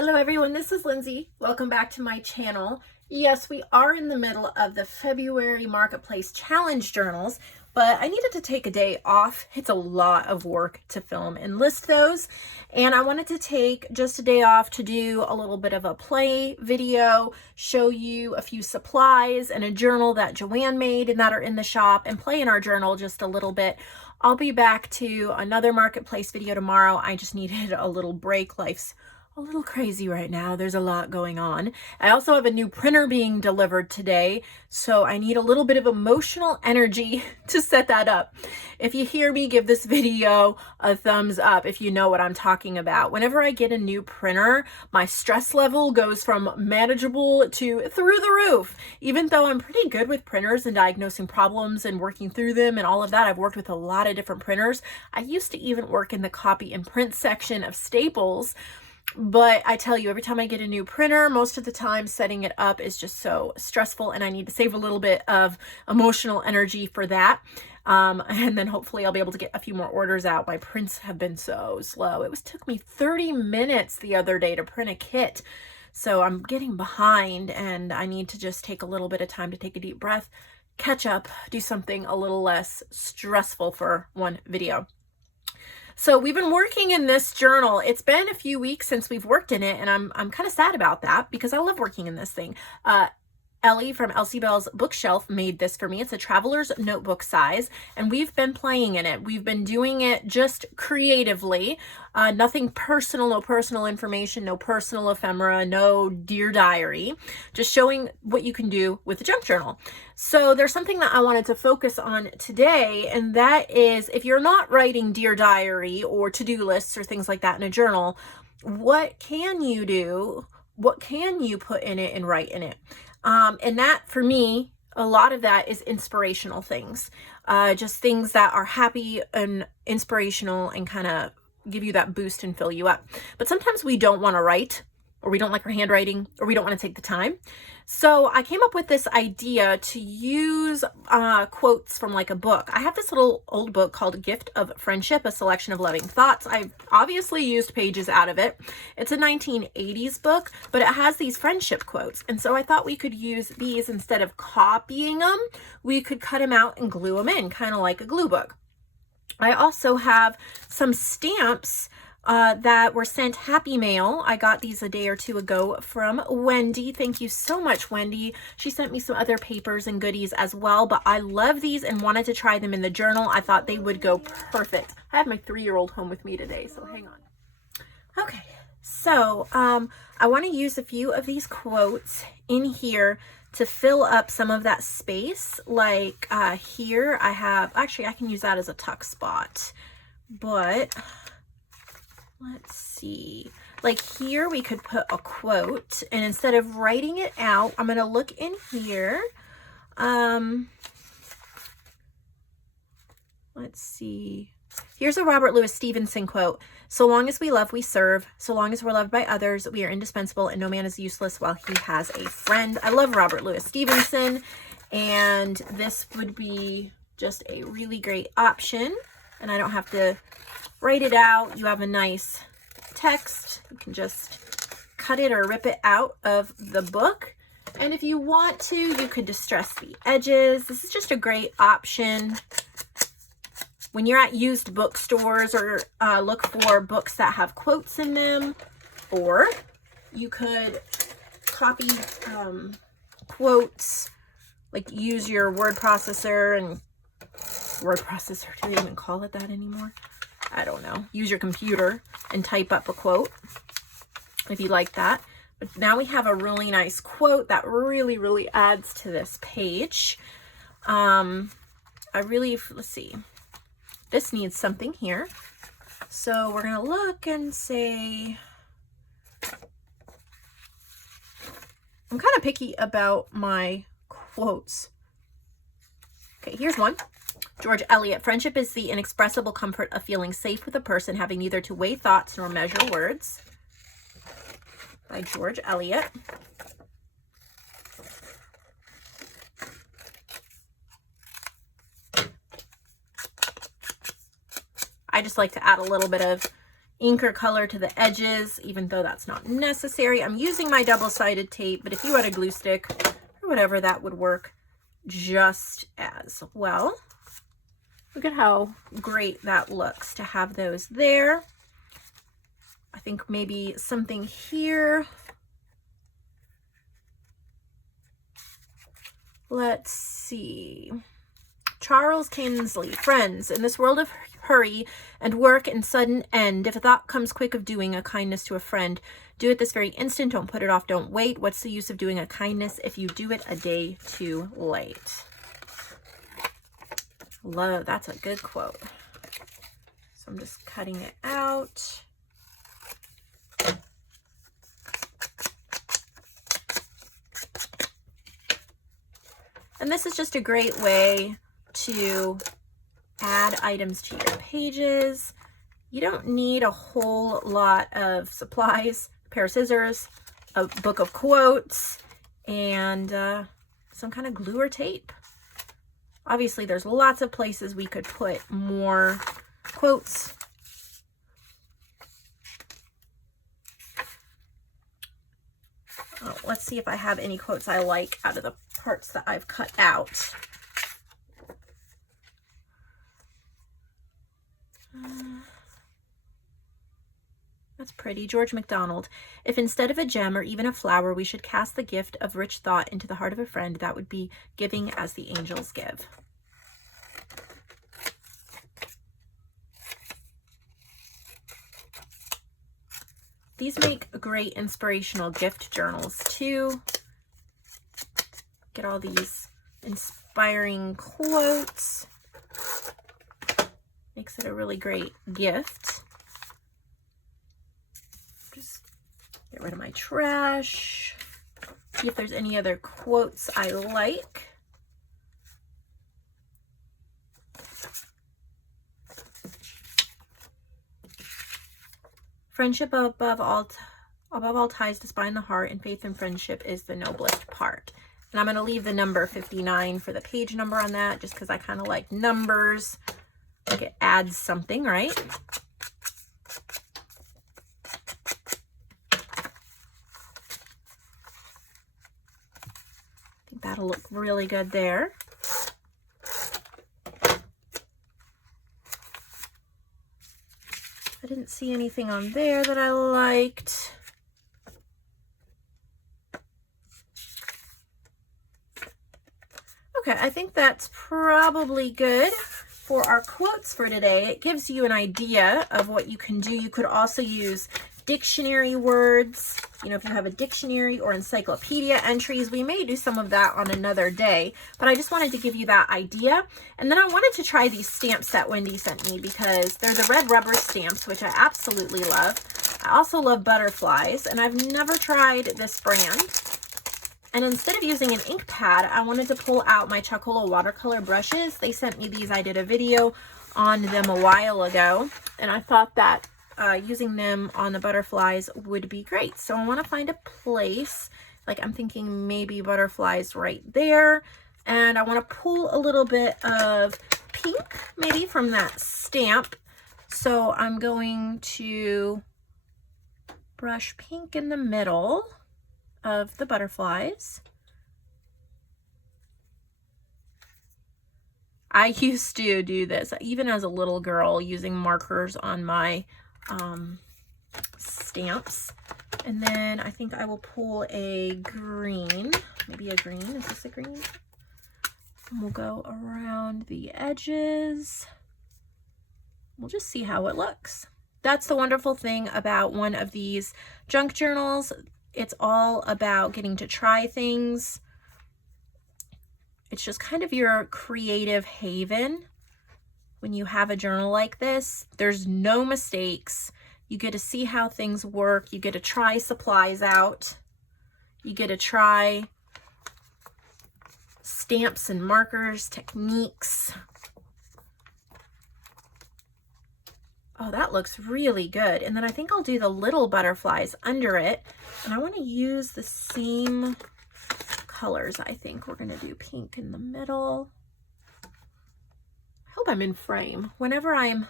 Hello everyone, this is Lindsay. Welcome back to my channel. Yes, we are in the middle of the February Marketplace Challenge journals, but I needed to take a day off. It's a lot of work to film and list those, and I wanted to take just a day off to do a little bit of a play video, show you a few supplies and a journal that JoAnn made and that are in the shop, and play in our journal just a little bit. I'll be back to another Marketplace video tomorrow. I just needed a little break. Life's a little crazy right now. There's a lot going on. I also have a new printer being delivered today, so I need a little bit of emotional energy to set that up. If you hear me, give this video a thumbs up if you know what I'm talking about. Whenever I get a new printer, my stress level goes from manageable to through the roof. Even though I'm pretty good with printers and diagnosing problems and working through them and all of that, I've worked with a lot of different printers. I used to even work in the copy and print section of Staples. But I tell you, every time I get a new printer, most of the time setting it up is just so stressful, and I need to save a little bit of emotional energy for that. And then hopefully I'll be able to get a few more orders out. My prints have been so slow. It took me 30 minutes the other day to print a kit. So I'm getting behind, and I need to just take a little bit of time to take a deep breath, catch up, do something a little less stressful for one video. So we've been working in this journal. It's been a few weeks since we've worked in it, and I'm kind of sad about that because I love working in this thing. Ellie from Elsie Bell's Bookshelf made this for me. It's a traveler's notebook size, and we've been playing in it. We've been doing it just creatively. Nothing personal, no personal information, no personal ephemera, no Dear Diary. Just showing what you can do with a junk journal. So there's something that I wanted to focus on today, and that is if you're not writing Dear Diary or to-do lists or things like that in a journal, what can you do? What can you put in it and write in it? And that, for me, a lot of that is inspirational things, just things that are happy and inspirational and kind of give you that boost and fill you up. But sometimes we don't want to write, or we don't like our handwriting, or we don't want to take the time. So I came up with this idea to use quotes from like a book. I have this little old book called Gift of Friendship, a selection of loving thoughts. I've obviously used pages out of it. It's a 1980s book, but it has these friendship quotes. And so I thought we could use these instead of copying them. We could cut them out and glue them in, kind of like a glue book. I also have some stamps that were sent Happy Mail. I got these a day or two ago from Wendy. Thank you so much, Wendy. She sent me some other papers and goodies as well, but I love these and wanted to try them in the journal. I thought they would go perfect. I have my 3-year-old home with me today, so hang on. Okay, so I want to use a few of these quotes in here to fill up some of that space. Like here I have, actually I can use that as a tuck spot, but let's see, like here we could put a quote, and instead of writing it out, I'm going to look in here. Let's see. Here's a Robert Louis Stevenson quote. So long as we love, we serve. So long as we're loved by others, we are indispensable, and no man is useless while he has a friend. I love Robert Louis Stevenson, and this would be just a really great option. And I don't have to write it out. You have a nice text. You can just cut it or rip it out of the book. And if you want to, you could distress the edges. This is just a great option when you're at used bookstores, or look for books that have quotes in them. Or you could copy quotes, like use your word processor and do they even call it that anymore? I don't know. Use your computer and type up a quote if you like that. But now we have a really nice quote that really, really adds to this page. Let's see. This needs something here. So we're going to look and say, I'm kind of picky about my quotes. Okay, here's one. George Eliot, friendship is the inexpressible comfort of feeling safe with a person, having neither to weigh thoughts nor measure words. By George Eliot. I just like to add a little bit of ink or color to the edges, even though that's not necessary. I'm using my double-sided tape, but if you had a glue stick or whatever, that would work just as well. Look at how great that looks to have those there. I think maybe something here. Let's see. Charles Kinsley, friends, in this world of hurry and work and sudden end, if a thought comes quick of doing a kindness to a friend, do it this very instant. Don't put it off. Don't wait. What's the use of doing a kindness if you do it a day too late? Love, that's a good quote. So I'm just cutting it out. And this is just a great way to add items to your pages. You don't need a whole lot of supplies, a pair of scissors, a book of quotes, and some kind of glue or tape. Obviously, there's lots of places we could put more quotes. Oh, let's see if I have any quotes I like out of the parts that I've cut out. That's pretty. George MacDonald. If instead of a gem or even a flower, we should cast the gift of rich thought into the heart of a friend, that would be giving as the angels give. These make great inspirational gift journals too. Get all these inspiring quotes. Makes it a really great gift. Just get rid of my trash. See if there's any other quotes I like. Friendship above all ties to bind the heart, and faith in friendship is the noblest part. And I'm going to leave the number 59 for the page number on that, just because I kind of like numbers. Like it adds something, right? I think that'll look really good there. I didn't see anything on there that I liked. Okay, I think that's probably good for our quotes for today. It gives you an idea of what you can do. You could also use dictionary words, you know, if you have a dictionary or encyclopedia entries. We may do some of that on another day, but I just wanted to give you that idea. And then I wanted to try these stamps that Wendy sent me because they're the red rubber stamps, which I absolutely love. I also love butterflies, and I've never tried this brand. And instead of using an ink pad, I wanted to pull out my Chocola watercolor brushes. They sent me these. I did a video on them a while ago, and I thought that using them on the butterflies would be great. So I want to find a place, like I'm thinking maybe butterflies right there, and I want to pull a little bit of pink maybe from that stamp. So I'm going to brush pink in the middle of the butterflies. I used to do this even as a little girl, using markers on my stamps. And then I think I will pull a green, maybe a green. Is this a green? And we'll go around the edges. We'll just see how it looks. That's the wonderful thing about one of these junk journals. It's all about getting to try things. It's just kind of your creative haven. When you have a journal like this, there's no mistakes. You get to see how things work. You get to try supplies out. You get to try stamps and markers, techniques. Oh, that looks really good. And then I think I'll do the little butterflies under it. And I want to use the same colors. I think we're going to do pink in the middle. I hope I'm in frame. Whenever I'm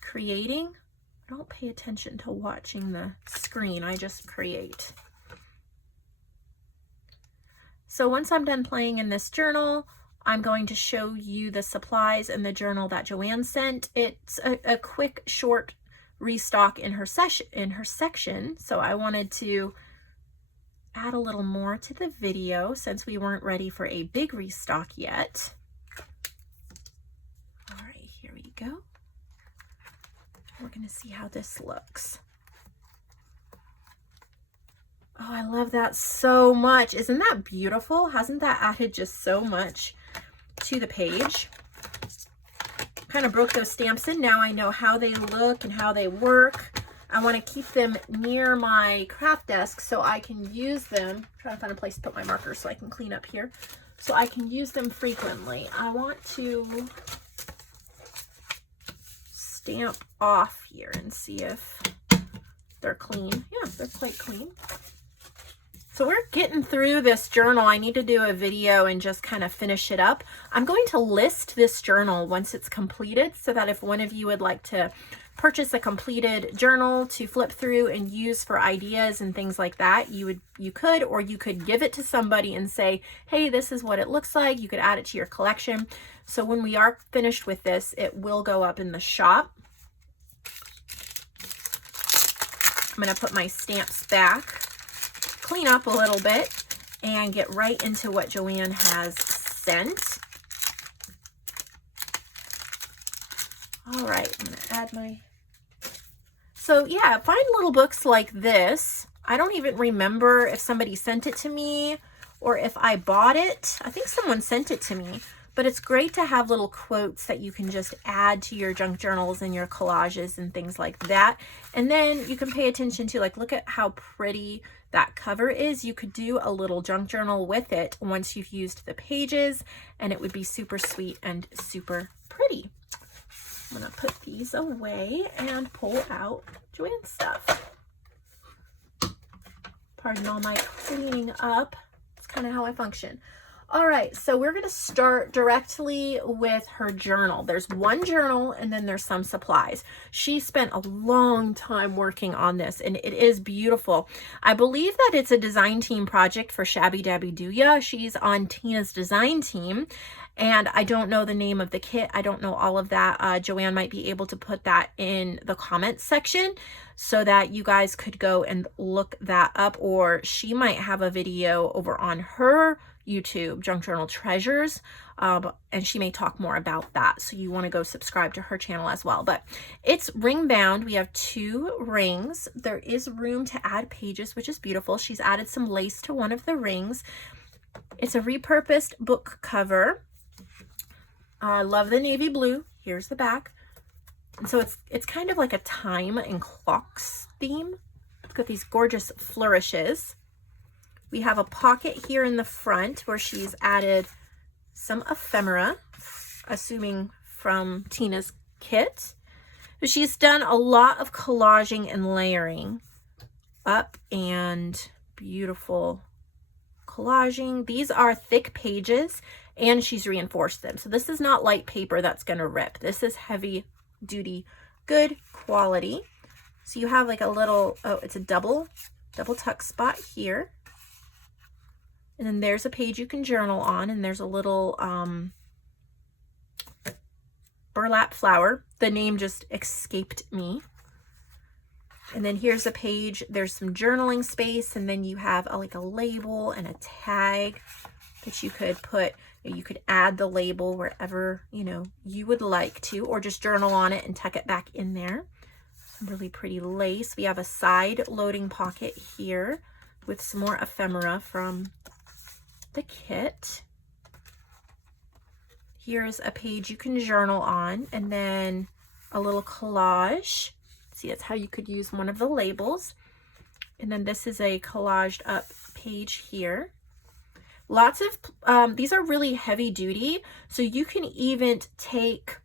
creating, I don't pay attention to watching the screen. I just create. So once I'm done playing in this journal, I'm going to show you the supplies in the journal that JoAnn sent. It's a quick, short restock in her section. So I wanted to add a little more to the video since we weren't ready for a big restock yet. All right, here we go. We're going to see how this looks. Oh, I love that so much. Isn't that beautiful? Hasn't that added just so much to the page? Kind of broke those stamps in. Now I know how they look and how they work. I want to keep them near my craft desk so I can use them. I'm trying to find a place to put my markers so I can clean up here. So I can use them frequently. I want to stamp off here and see if they're clean. Yeah, they're quite clean. So we're getting through this journal. I need to do a video and just kind of finish it up. I'm going to list this journal once it's completed so that if one of you would like to purchase a completed journal to flip through and use for ideas and things like that, you could, or you could give it to somebody and say, hey, this is what it looks like. You could add it to your collection. So when we are finished with this, it will go up in the shop. I'm going to put my stamps back, clean up a little bit, and get right into what JoAnn has sent. All right, I'm going to add my... So yeah, find little books like this. I don't even remember if somebody sent it to me or if I bought it. I think someone sent it to me, but it's great to have little quotes that you can just add to your junk journals and your collages and things like that. And then you can pay attention to, like, look at how pretty that cover is. You could do a little junk journal with it once you've used the pages, and it would be super sweet and super pretty. I'm going to put these away and pull out JoAnn's stuff. Pardon all my cleaning up. It's kind of how I function. All right, so we're going to start directly with her journal. There's one journal and then there's some supplies. She spent a long time working on this and it is beautiful. I believe that it's a design team project for Shabby Dabby Do Ya. She's on Tina's design team and I don't know the name of the kit. I don't know all of that. JoAnn might be able to put that in the comments section so that you guys could go and look that up, or she might have a video over on her YouTube, Junk Journal Treasures, and she may talk more about that. So you want to go subscribe to her channel as well. But it's ring bound. We have 2 rings. There is room to add pages, which is beautiful. She's added some lace to one of the rings. It's a repurposed book cover. I love the navy blue. Here's the back. And so it's kind of like a time and clocks theme. It's got these gorgeous flourishes. We have a pocket here in the front where she's added some ephemera, assuming from Tina's kit. She's done a lot of collaging and layering up, and beautiful collaging. These are thick pages and she's reinforced them. So this is not light paper that's going to rip. This is heavy duty, good quality. So you have like a little, oh, it's a double tuck spot here. And then there's a page you can journal on, and there's a little burlap flower. The name just escaped me. And then here's a page. There's some journaling space, and then you have like a label and a tag that you could put. You could add the label wherever, you know, you would like to, or just journal on it and tuck it back in there. Some really pretty lace. We have a side loading pocket here with some more ephemera from the kit. Here's a page you can journal on, and then a little collage. See, that's how you could use one of the labels. And then this is a collaged up page here. Lots of, these are really heavy duty, so you can even take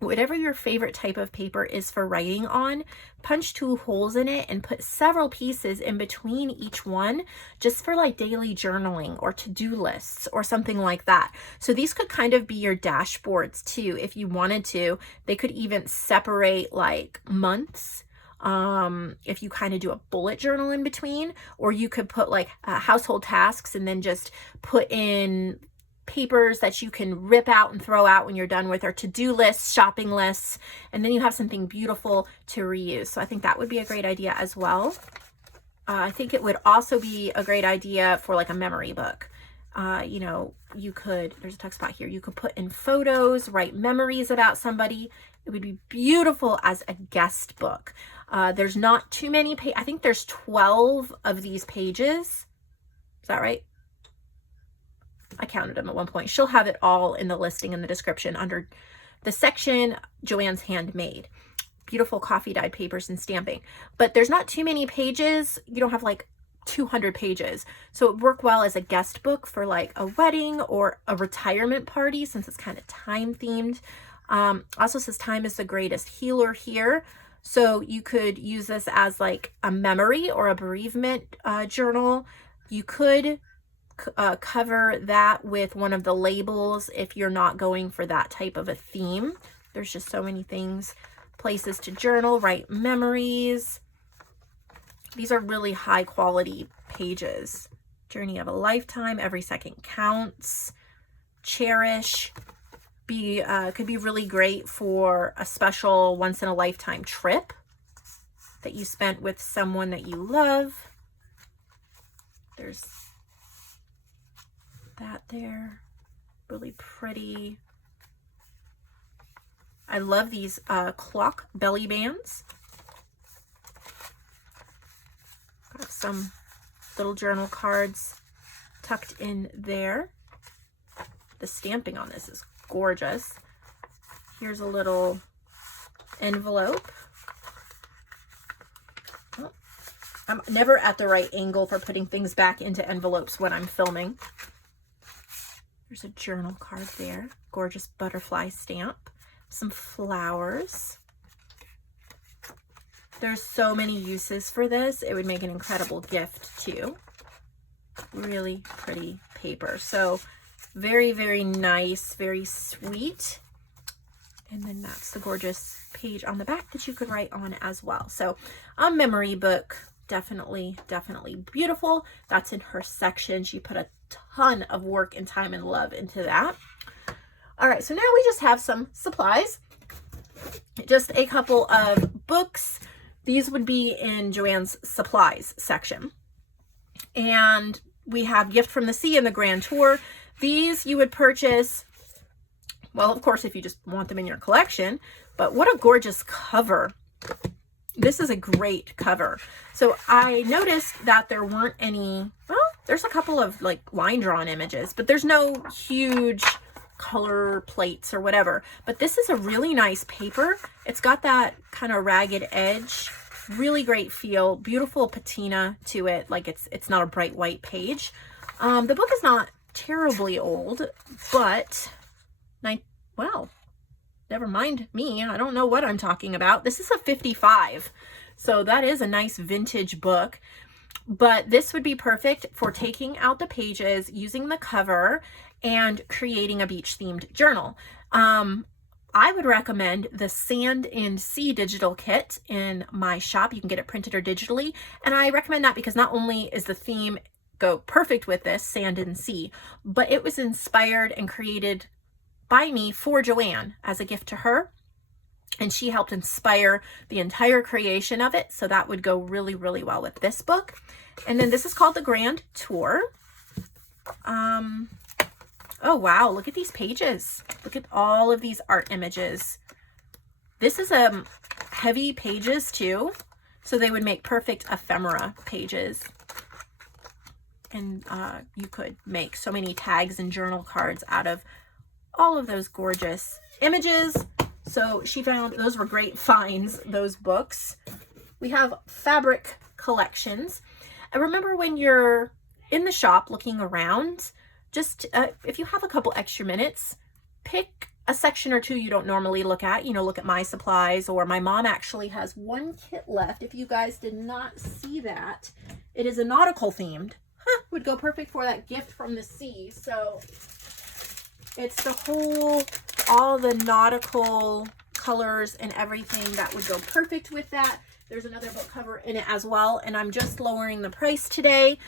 whatever your favorite type of paper is for writing on, punch 2 holes in it and put several pieces in between each one just for like daily journaling or to-do lists or something like that. So these could kind of be your dashboards too if you wanted to. They could even separate like months if you kind of do a bullet journal in between, or you could put like household tasks and then just put in papers that you can rip out and throw out when you're done with, or to-do lists, shopping lists, and then you have something beautiful to reuse. So I think that would be a great idea as well. I think it would also be a great idea for like a memory book. You know, you could, there's a text spot here, you could put in photos, write memories about somebody. It would be beautiful as a guest book. There's not too many I think there's 12 of these pages. Is that right? I counted them at one point. She'll have it all in the listing in the description under the section JoAnn's Handmade. Beautiful coffee dyed papers and stamping. But there's not too many pages. You don't have like 200 pages. So it would work well as a guest book for like a wedding or a retirement party, since it's kind of time themed. Also says time is the greatest healer here. So you could use this as like a memory or a bereavement journal. You could cover that with one of the labels if you're not going for that type of a theme. There's just so many things, places to journal, write memories. These are really high quality pages. Journey of a lifetime, every second counts, cherish. Could be really great for a special once in a lifetime trip that you spent with someone that you love. There's that there, really pretty. I love these clock belly bands. Got some little journal cards tucked in there. The stamping on this is gorgeous. Here's a little envelope. Oh, I'm never at the right angle for putting things back into envelopes when I'm filming. There's a journal card there. Gorgeous butterfly stamp. Some flowers. There's so many uses for this. It would make an incredible gift too. Really pretty paper. So very, very nice, very sweet. And then that's the gorgeous page on the back that you could write on as well. So a memory book, definitely, definitely beautiful. That's in her section. She put a ton of work and time and love into that. All right, so now we just have some supplies. Just a couple of books. These would be in JoAnn's supplies section. And we have Gift from the Sea and the Grand Tour. These you would purchase, well, of course, if you just want them in your collection, but what a gorgeous cover. This is a great cover. So I noticed that there weren't any, well, there's a couple of like line drawn images, but there's no huge color plates or whatever. But this is a really nice paper. It's got that kind of ragged edge, really great feel, beautiful patina to it. Like it's not a bright white page. The book is not terribly old, but well, never mind me. I don't know what I'm talking about. This is a 55. So that is a nice vintage book. But this would be perfect for taking out the pages, using the cover, and creating a beach-themed journal. I would recommend the Sand and Sea digital kit in my shop. You can get it printed or digitally. And I recommend that because not only is the theme go perfect with this, Sand and Sea, but it was inspired and created by me for JoAnn as a gift to her. And she helped inspire the entire creation of it. So that would go really, really well with this book. And then this is called the Grand Tour. Oh, wow. Look at these pages. Look at all of these art images. This is heavy pages too. So they would make perfect ephemera pages. And you could make so many tags and journal cards out of all of those gorgeous images. So she found those were great finds, those books. We have fabric collections. I remember when you're in the shop looking around, just if you have a couple extra minutes, pick a section or two you don't normally look at. You know, look at my supplies, or my mom actually has one kit left. If you guys did not see that, it is a nautical themed. Would go perfect for that Gift from the Sea. So it's the whole, all the nautical colors and everything that would go perfect with that. There's another book cover in it as well, and I'm just lowering the price today.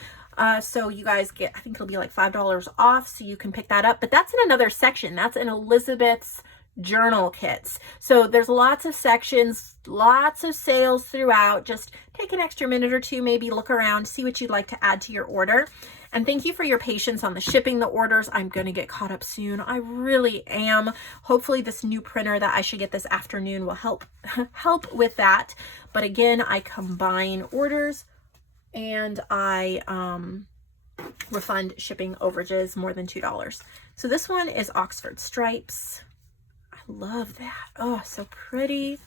So you guys get, I think it'll be like $5 off, so you can pick that up. But that's in another section. That's in Elizabeth's journal kits. So there's lots of sections, lots of sales throughout. Just take an extra minute or two, maybe look around, see what you'd like to add to your order. And thank you for your patience on the shipping the orders. I'm going to get caught up soon. I really am. Hopefully this new printer that I should get this afternoon will help with that. But again, I combine orders and I refund shipping overages more than $2. So this one is Oxford Stripes. I love that. Oh, so pretty.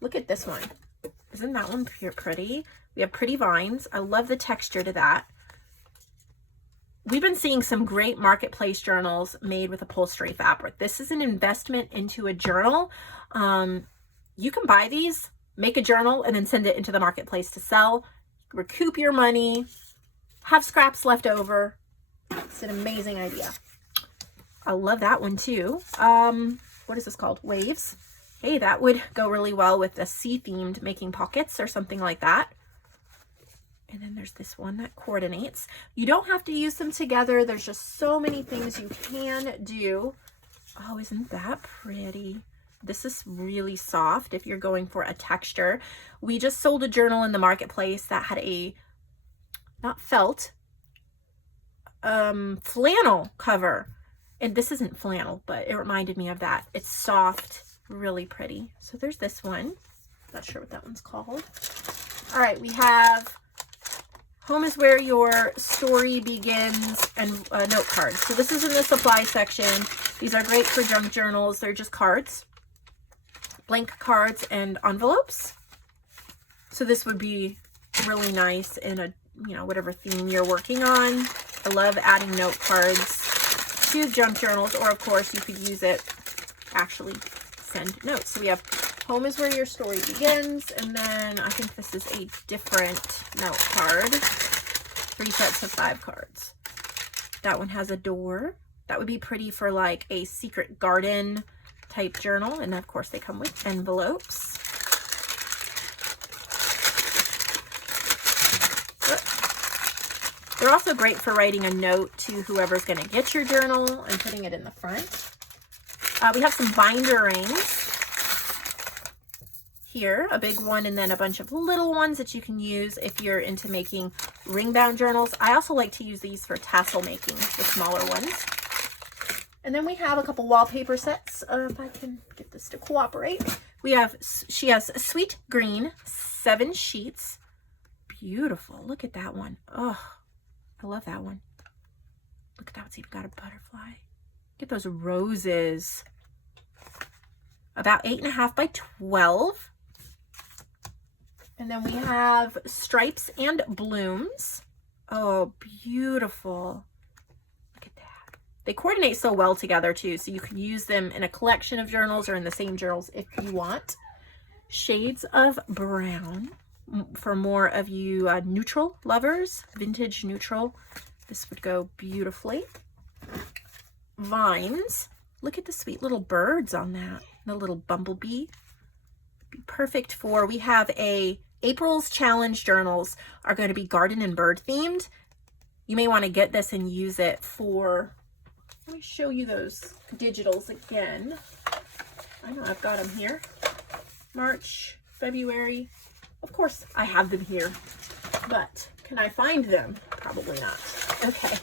Look at this one. Isn't that one pretty? We have pretty vines. I love the texture to that. We've been seeing some great marketplace journals made with upholstery fabric. This is an investment into a journal. You can buy these, make a journal, and then send it into the marketplace to sell. Recoup your money, have scraps left over. It's an amazing idea. I love that one too. What is this called? Waves. Hey, that would go really well with the sea themed making pockets or something like that. And then there's this one that coordinates. You don't have to use them together. There's just so many things you can do. Oh, isn't that pretty? This is really soft if you're going for a texture. We just sold a journal in the marketplace that had a, not felt, flannel cover. And this isn't flannel, but it reminded me of that. It's soft, really pretty. So there's this one. Not sure what that one's called. All right, we have Home is Where Your Story Begins and note cards. So this is in the supply section. These are great for junk journals. They're just cards. Blank cards and envelopes. So this would be really nice in a, you know, whatever theme you're working on. I love adding note cards to junk journals, or of course you could use it actually send notes. So we have Home is Where Your Story Begins, and then I think this is a different note card. 3 sets of 5 cards. That one has a door. That would be pretty for like a secret garden type journal, and of course they come with envelopes. They're also great for writing a note to whoever's going to get your journal and putting it in the front. We have some binder rings here, a big one and then a bunch of little ones that you can use if you're into making ring bound journals. I also like to use these for tassel making, the smaller ones. And then we have a couple wallpaper sets. If I can get this to cooperate. We have, she has Sweet Green, 7 sheets. Beautiful. Look at that one. Oh, I love that one. Look at that. It's even got a butterfly. Get those roses. About 8.5 by 12. And then we have Stripes and Blooms. Oh, beautiful. They coordinate so well together too, so you can use them in a collection of journals or in the same journals if you want. Shades of Brown for more of you neutral lovers, vintage neutral. This would go beautifully. Vines. Look at the sweet little birds on that. The little bumblebee. Be perfect for, we have April's challenge journals are going to be garden and bird themed. You may want to get this and use it for, let me show you those digitals again. I know I've got them here. March, February. Of course I have them here, but can I find them? Probably not. Okay.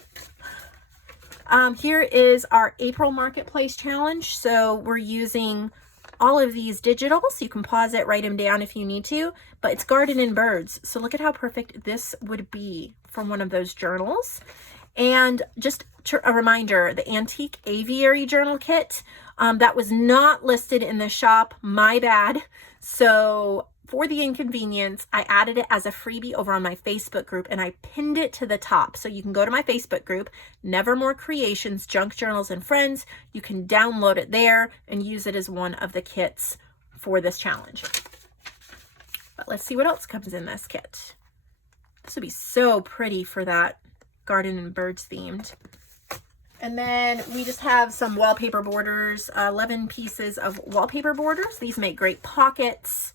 Here is our April Marketplace Challenge. So we're using all of these digitals. You can pause it, write them down if you need to, but it's garden and birds. So look at how perfect this would be from one of those journals. And just a reminder, the Antique Aviary Journal Kit, that was not listed in the shop, my bad. So for the inconvenience, I added it as a freebie over on my Facebook group and I pinned it to the top. So you can go to my Facebook group, Nevermore Creations, Junk Journals and Friends. You can download it there and use it as one of the kits for this challenge. But let's see what else comes in this kit. This would be so pretty for that garden and birds themed. And then we just have some wallpaper borders, 11 pieces of wallpaper borders. These make great pockets.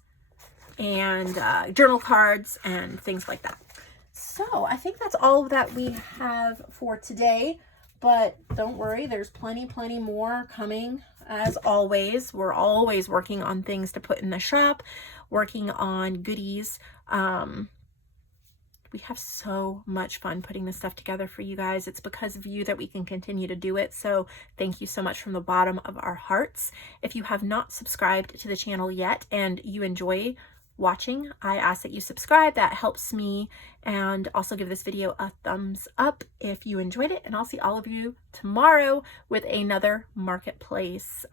and journal cards and things like that. So I think that's all that we have for today, but don't worry, there's plenty more coming. As always, we're always working on things to put in the shop, working on goodies. We have so much fun putting this stuff together for you guys. It's because of you that we can continue to do it. So thank you so much from the bottom of our hearts. If you have not subscribed to the channel yet and you enjoy watching, I ask that you subscribe. That helps me, and also give this video a thumbs up if you enjoyed it. And I'll see all of you tomorrow with another marketplace